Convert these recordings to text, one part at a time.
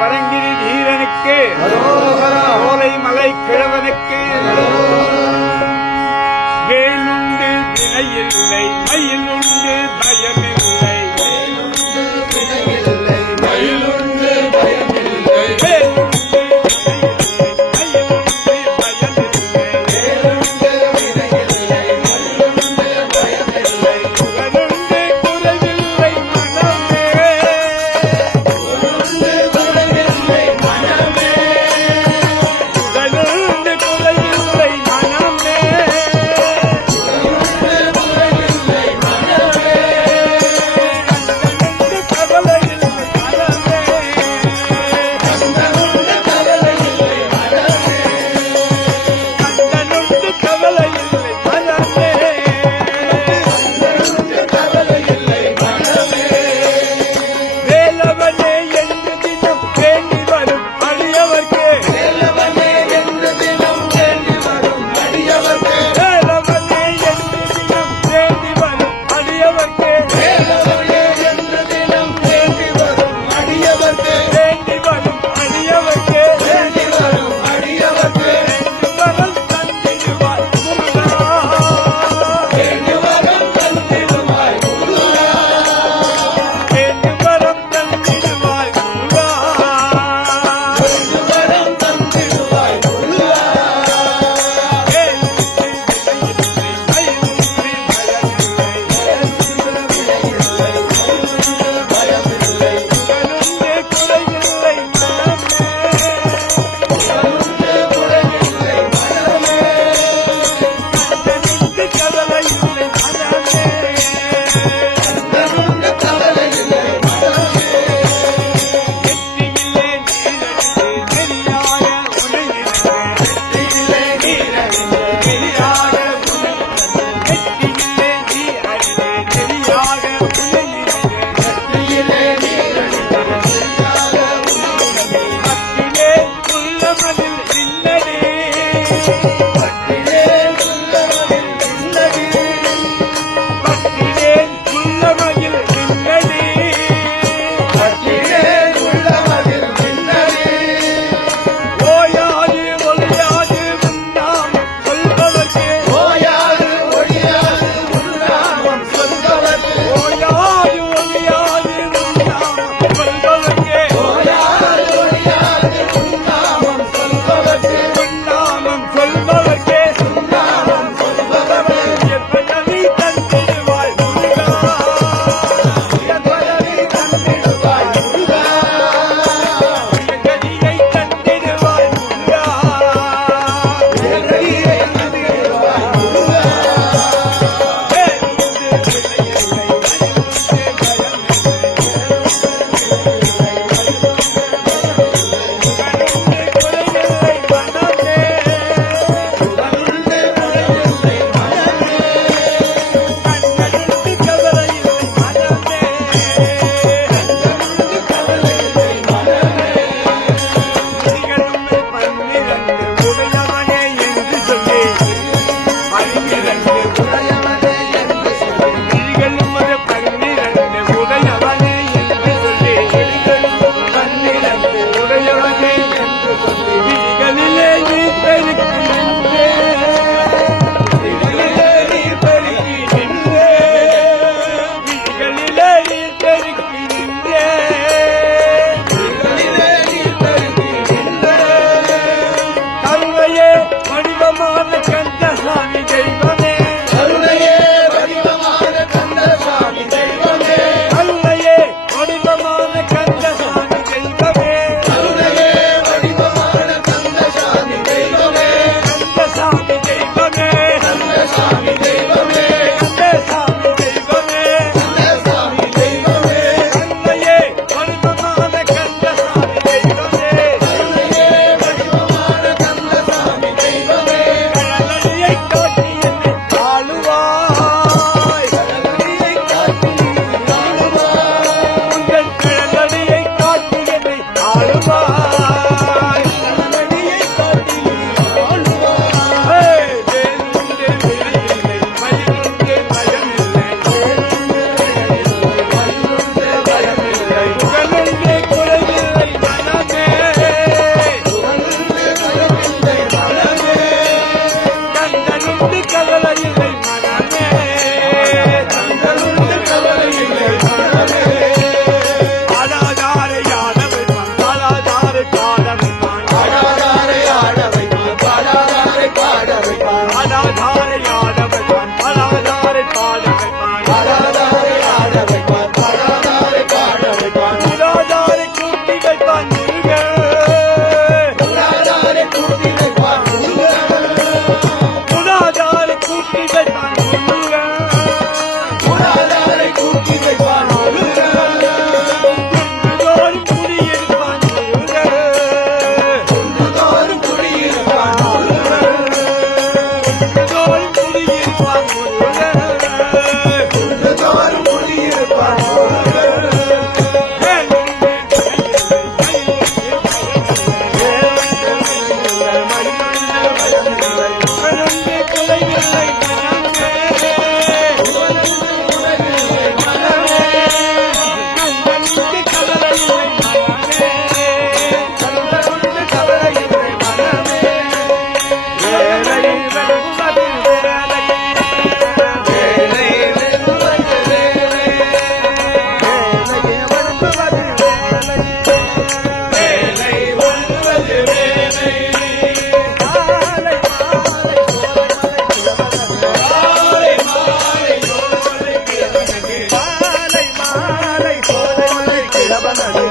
பரங்கிரி தீரனுக்கு சோலை மலை கிழவனுக்கு. வேலுண்டு வினையில்லை மயிலுண்டு Yabana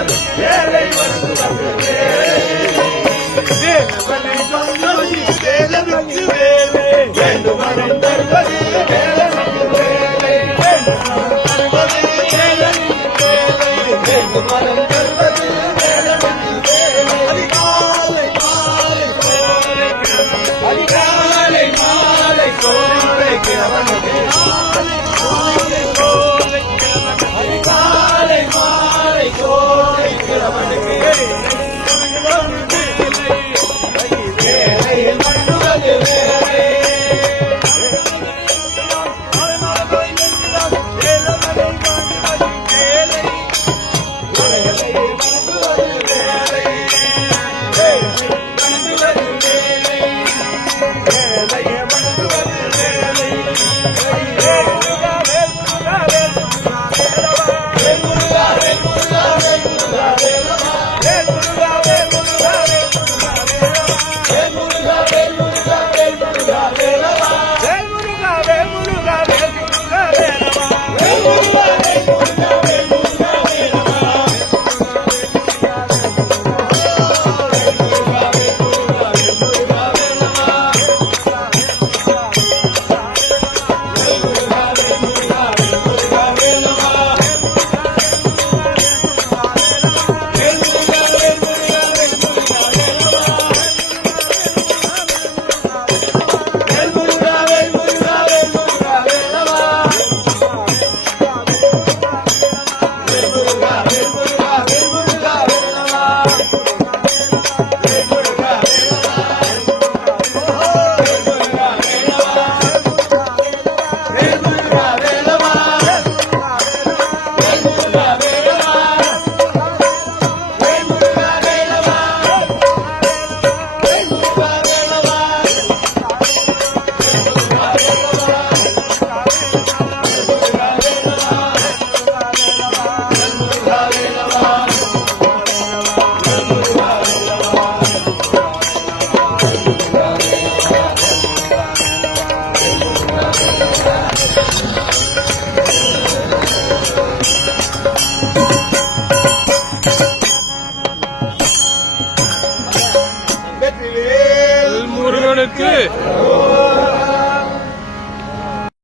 தப்பிடாமல் வேலை வணங்குவது வேலை